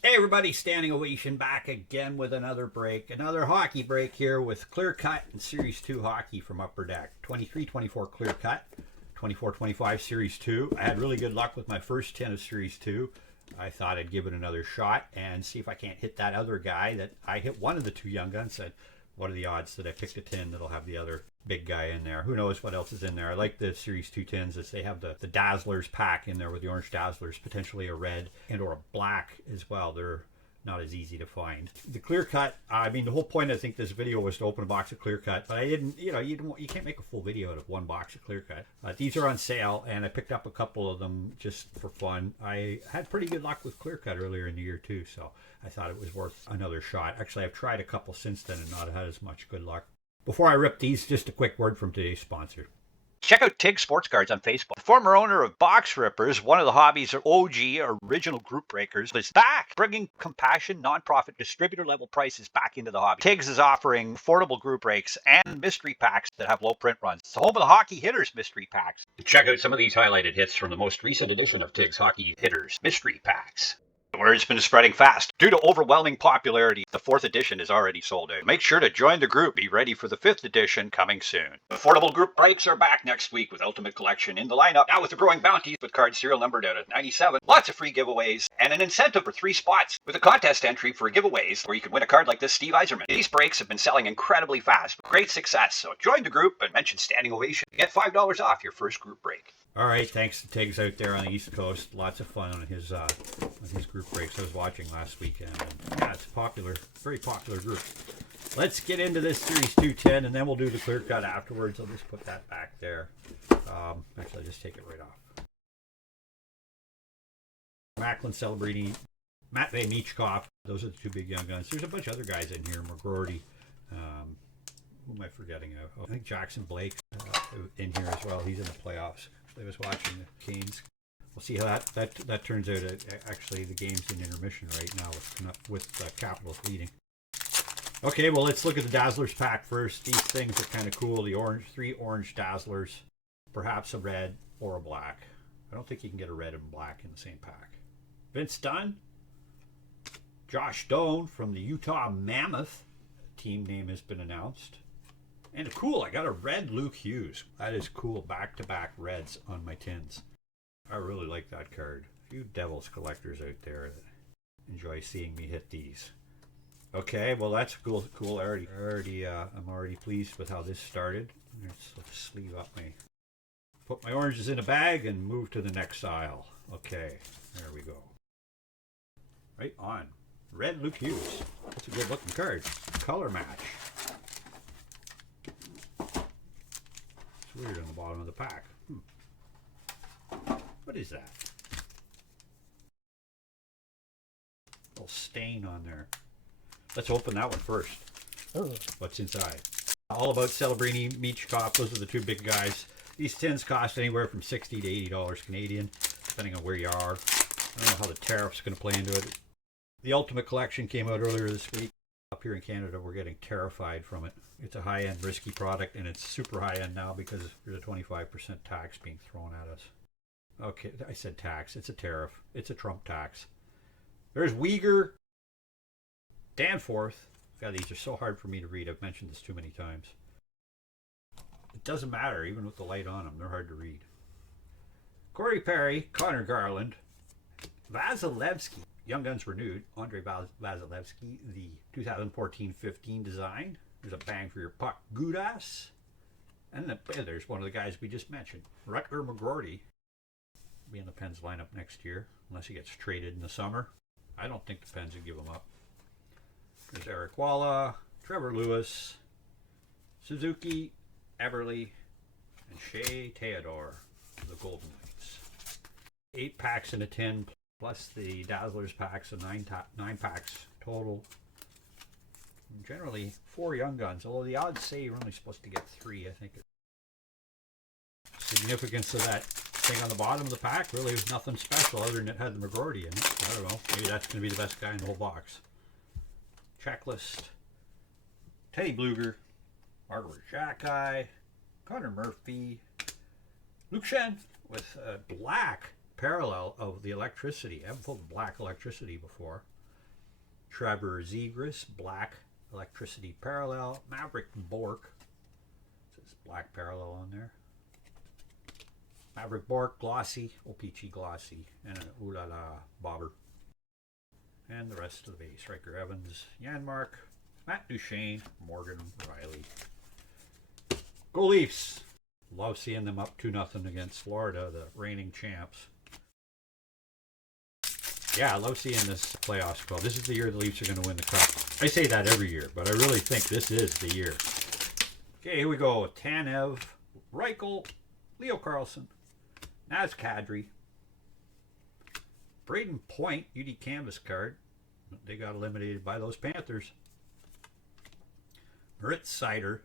Hey everybody, standing ovation back again with another break. Another hockey break here with Clear Cut and Series 2 hockey from Upper Deck. 23-24 Clear Cut, 24-25 Series 2. I had really good luck with my first 10 of Series 2. I thought I'd give it another shot and see if I can't hit that other guy that I hit one of the two young guns. Said, what are the odds that I picked a 10 that'll have the other big guy in there? Who knows what else is in there? I like the Series 2 tins as they have the Dazzlers pack in there with the orange Dazzlers, potentially a red and or a black as well. They're not as easy to find. The clear cut, I mean, the whole point I think this video was to open a box of clear cut, but I didn't, you can't make a full video out of one box of clear cut. These are on sale, and I picked up a couple of them just for fun. I had pretty good luck with clear cut earlier in the year too, so I thought it was worth another shot. Actually, I've tried a couple since then and not had as much good luck. Before I rip these, just a quick word from today's sponsor. Check out TIG Sports Cards on Facebook. The former owner of Box Rippers, one of the hobby's OG original group breakers, is back, bringing compassion, nonprofit, distributor-level prices back into the hobby. TIGS is offering affordable group breaks and mystery packs that have low print runs. It's the home of the Hockey Hitters mystery packs. Check out some of these highlighted hits from the most recent edition of TIG's Hockey Hitters mystery packs. The word's been spreading fast. Due to overwhelming popularity, the 4th edition is already sold out. Make sure to join the group. Be ready for the 5th edition coming soon. Affordable group breaks are back next week with Ultimate Collection in the lineup. Now with the growing bounties with cards serial numbered out at 97. Lots of free giveaways and an incentive for 3 spots with a contest entry for giveaways where you can win a card like this Steve Eiserman. These breaks have been selling incredibly fast. Great success. So join the group and mention Standing Ovation. Get $5 off your first group break. All right, thanks to Tiggs out there on the East Coast. Lots of fun on his group breaks I was watching last weekend. And yeah, it's a popular, very popular group. Let's get into this Series 210, and then we'll do the clear cut afterwards. I'll just put that back there. Actually, I'll just take it right off. Macklin Celebrini, Matvey Michkov. Those are the two big young guns. There's a bunch of other guys in here. McGroarty. Who am I forgetting of? Oh, I think Jackson Blake in here as well. He's in the playoffs. I was watching the Canes. We'll see how that turns out. Actually, the game's in intermission right now with Capitals leading. Okay, well, let's look at the Dazzlers pack first. These things are kind of cool. The 3 orange Dazzlers, perhaps a red or a black. I don't think you can get a red and black in the same pack. Vince Dunn, Josh Doan from the Utah Mammoth. Team name has been announced. And cool, I got a red Luke Hughes. That is cool, back-to-back reds on my tins. I really like that card. A few Devils collectors out there that enjoy seeing me hit these. Okay, well that's cool. I'm already pleased with how this started. Let's sleeve up put my oranges in a bag and move to the next aisle. Okay, there we go. Right on. Red Luke Hughes. That's a good looking card. Color match. Weird on the bottom of the pack. What is that? A little stain on there. Let's open that one first. What's inside? All about Celebrini, Michkov. Those are the two big guys. These tins cost anywhere from $60 to $80 Canadian, depending on where you are. I don't know how the tariff's going to play into it. The Ultimate Collection came out earlier this week. Up here in Canada, we're getting terrified from it. It's a high-end, risky product, and it's super high-end now because there's a 25% tax being thrown at us. Okay, I said tax. It's a tariff. It's a Trump tax. There's Uyghur. Danforth. God, these are so hard for me to read. I've mentioned this too many times. It doesn't matter, even with the light on them. They're hard to read. Corey Perry, Connor Garland, Vasilevsky. Young Guns renewed. Andre Vasilevsky, the 2014-15 design. There's a bang for your puck. Gudas. And there's one of the guys we just mentioned. Rutger McGroarty. Be in the Pens lineup next year, unless he gets traded in the summer. I don't think the Pens would give him up. There's Eric Walla, Trevor Lewis, Suzuki, Eberle, and Shea Theodore, the Golden Knights. 8 packs in a 10, plus the Dazzlers packs, so 9 packs total. And generally 4 young guns, although the odds say you're only supposed to get 3. I think significance of that thing on the bottom of the pack really was nothing special other than it had the McGroarty in it. I don't know, maybe that's going to be the best guy in the whole box. Checklist. Teddy Bluger, Margaret Xhekaj, Connor Murphy, Luke Shen with a black parallel of the electricity. I haven't pulled black electricity before. Trevor Zegras, black electricity parallel. Maverick Bork, it says black parallel on there. Maverick Bork, glossy, O-Pee-Chee glossy, and an Ooh La La bobber. And the rest of the base. Riker Evans, Yanmark, Matt Duchesne, Morgan Riley. Go Leafs! Love seeing them up 2-0 against Florida, the reigning champs. Yeah, I love seeing this playoffs go. This is the year the Leafs are going to win the cup. I say that every year, but I really think this is the year. Okay, here we go. Tanev, Reichel, Leo Carlson, Naz Kadri, Braden Point, UD Canvas card. They got eliminated by those Panthers. Moritz Seider,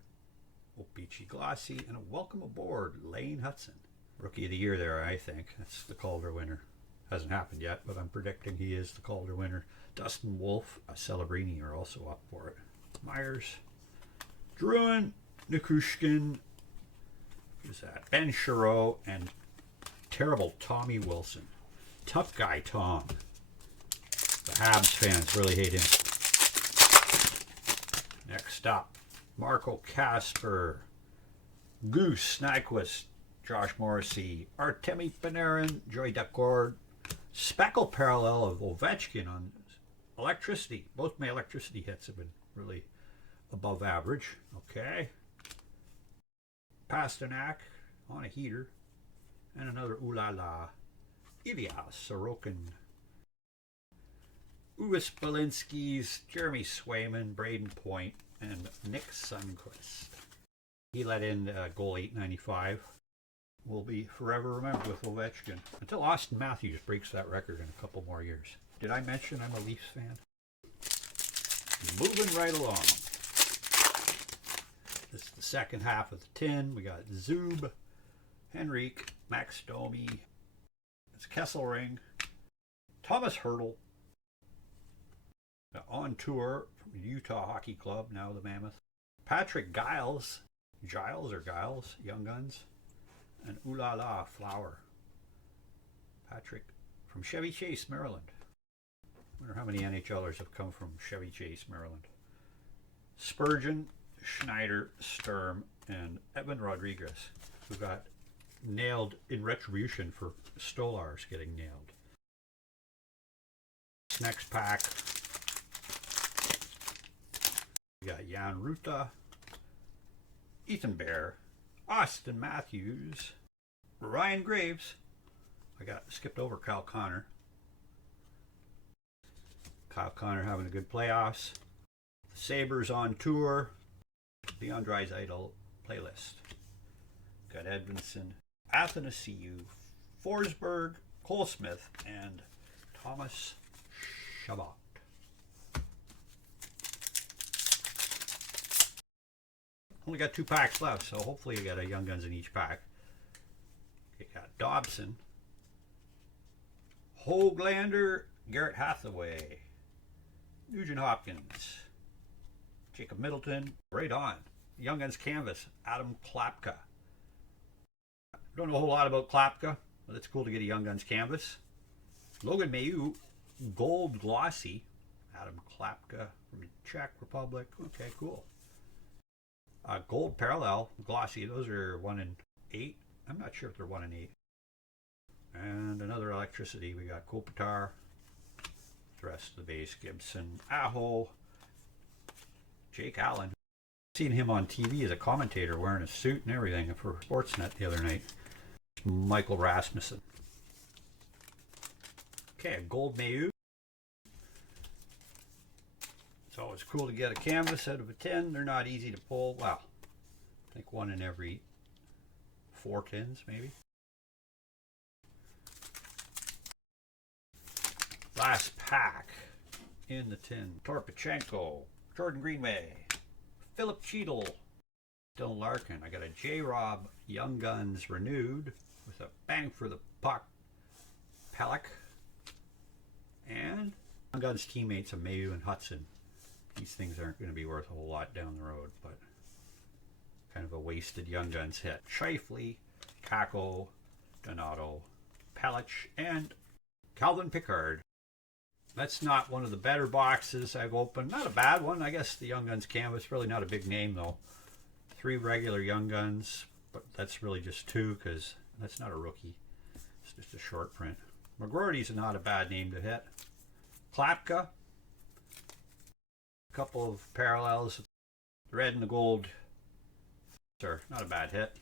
O-Pee-Chee glossy, and a welcome aboard, Lane Hudson. Rookie of the year there, I think. That's the Calder winner. Hasn't happened yet, but I'm predicting he is the Calder winner. Dustin Wolf, Celebrini are also up for it. Myers, Druin, Nikushkin, who's that? Ben Chirot, and terrible Tommy Wilson. Tough guy Tom. The Habs fans really hate him. Next up, Marco Kasper, Goose Nyquist, Josh Morrissey, Artemi Panarin, Joy Daccord, speckle parallel of Ovechkin on electricity. Both my electricity hits have been really above average. Okay. Pasternak on a heater. And another Ooh La La. Ilya Sorokin. Uwe Spalinskis, Jeremy Swayman, Braden Point, and Nick Sundquist. He let in goal 895. Will be forever remembered with Ovechkin. Until Austin Matthews breaks that record in a couple more years. Did I mention I'm a Leafs fan? Moving right along. This is the second half of the tin. We got Zub, Henrique, Max Domi, it's Kesselring, Thomas Hertl, on tour from Utah Hockey Club, now the Mammoth. Patrick Giles, Young Guns, and Ooh La La Flower. Patrick from Chevy Chase, Maryland. Wonder how many NHLers have come from Chevy Chase, Maryland. Spurgeon, Schneider, Sturm, and Evan Rodriguez, who got nailed in retribution for Stolarz getting nailed. Next pack, we got Jan Ruta, Ethan Bear, Austin Matthews, Ryan Graves. I got skipped over Kyle Connor. Kyle Connor having a good playoffs. The Sabres on tour. Leon Draisaitl playlist. Got Edmondson, Athanasiou, Forsberg, Cole Smith, and Thomas Chabot. Only got 2 packs left, so hopefully you got a Young Guns in each pack. You got Dobson, Hoglander, Garrett Hathaway, Nugent Hopkins, Jacob Middleton, right on. Young Guns canvas, Adam Klapka. Don't know a whole lot about Klapka, but it's cool to get a Young Guns canvas. Logan Mailloux, gold glossy, Adam Klapka from the Czech Republic. Okay, cool. Gold parallel, glossy, those are 1 in 8. I'm not sure if they're 1 in 8. And another electricity, we got Kopitar, the rest of the base, Gibson, Aho, Jake Allen. Seen him on TV as a commentator wearing a suit and everything for Sportsnet the other night. Michael Rasmussen. Okay, a gold Mailloux. It's always cool to get a canvas out of a tin. They're not easy to pull. Well, I think 1 in every 4 tins, maybe. Last pack in the tin. Torpachenko, Jordan Greenway, Philip Cheadle, Dylan Larkin. I got a J-Rob Young Guns renewed with a bang for the puck Pelech. And Young Guns teammates of Mailloux and Hudson. These things aren't going to be worth a whole lot down the road, but kind of a wasted Young Guns hit. Scheifele, Kako, Donato, Pelech, and Calvin Pickard. That's not one of the better boxes I've opened. Not a bad one. I guess the Young Guns canvas, really not a big name though. 3 regular Young Guns, but that's really just 2 because that's not a rookie. It's just a short print. McGroarty's not a bad name to hit. Klapka. A couple of parallels. The red and the gold. Sir, not a bad hit.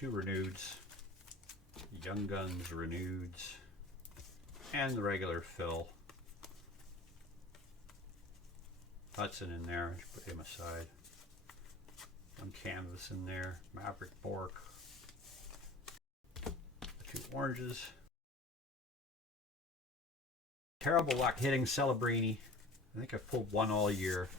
2 Reneweds. Young Guns Reneweds. And the regular fill. Hudson in there. Put him aside. One canvas in there. Maverick Bork. 2 oranges. Terrible luck hitting Celebrini. I think I've pulled 1 all year.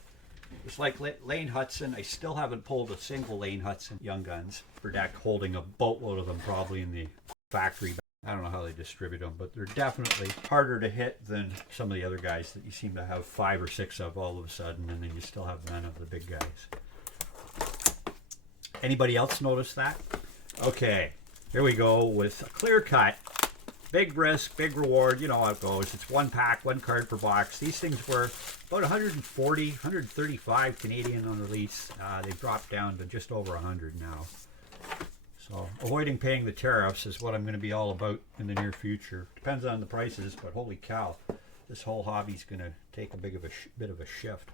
It's like Lane Hudson. I still haven't pulled a single Lane Hudson Young Guns. For deck, holding a boatload of them probably in the factory. I don't know how they distribute them, but they're definitely harder to hit than some of the other guys that you seem to have 5 or 6 of all of a sudden, and then you still have none of the big guys. Anybody else notice that? Okay, here we go with a clear cut. Big risk, big reward. You know how it goes. It's 1 pack, 1 card per box. These things were about 140, 135 Canadian on release. They've dropped down to just over 100 now. So avoiding paying the tariffs is what I'm going to be all about in the near future. Depends on the prices, but holy cow, this whole hobby's going to take a bit of a shift.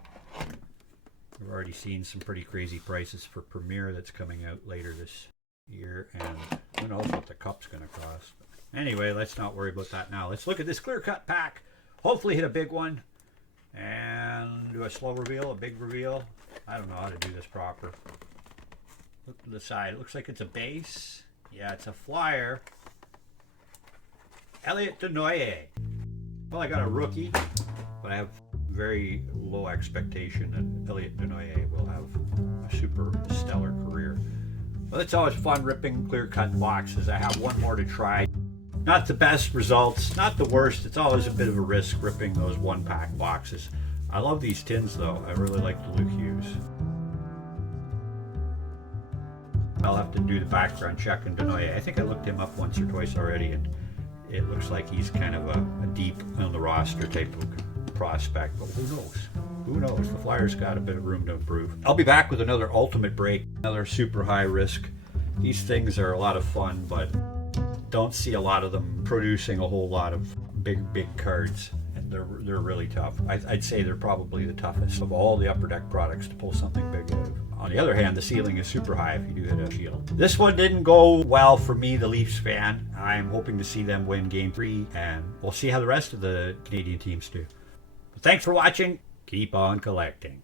We've already seen some pretty crazy prices for Premier that's coming out later this year, and who knows what the cup's going to cost. Anyway, let's not worry about that now. Let's look at this clear cut pack. Hopefully hit a big one and do a slow reveal, a big reveal. I don't know how to do this proper. Look to the side. It looks like it's a base. Yeah, it's a flyer. Elliot Denoyer. Well, I got a rookie, but I have very low expectation that Elliot Denoyer will have a super stellar career. Well, it's always fun ripping clear-cut boxes. I have one more to try. Not the best results, not the worst. It's always a bit of a risk ripping those 1-pack boxes. I love these tins, though. I really like the Luke Hughes. I'll have to do the background check on Denoyer. I think I looked him up once or twice already, and it looks like he's kind of a deep on the roster type of prospect, but who knows? Who knows? The Flyers got a bit of room to improve. I'll be back with another ultimate break, another super high risk. These things are a lot of fun, but don't see a lot of them producing a whole lot of big cards. And they're really tough. I'd say they're probably the toughest of all the Upper Deck products to pull something big out of. On the other hand, the ceiling is super high if you do hit a shield. This one didn't go well for me, the Leafs fan. I'm hoping to see them win Game 3, and we'll see how the rest of the Canadian teams do. But thanks for watching. Keep on collecting.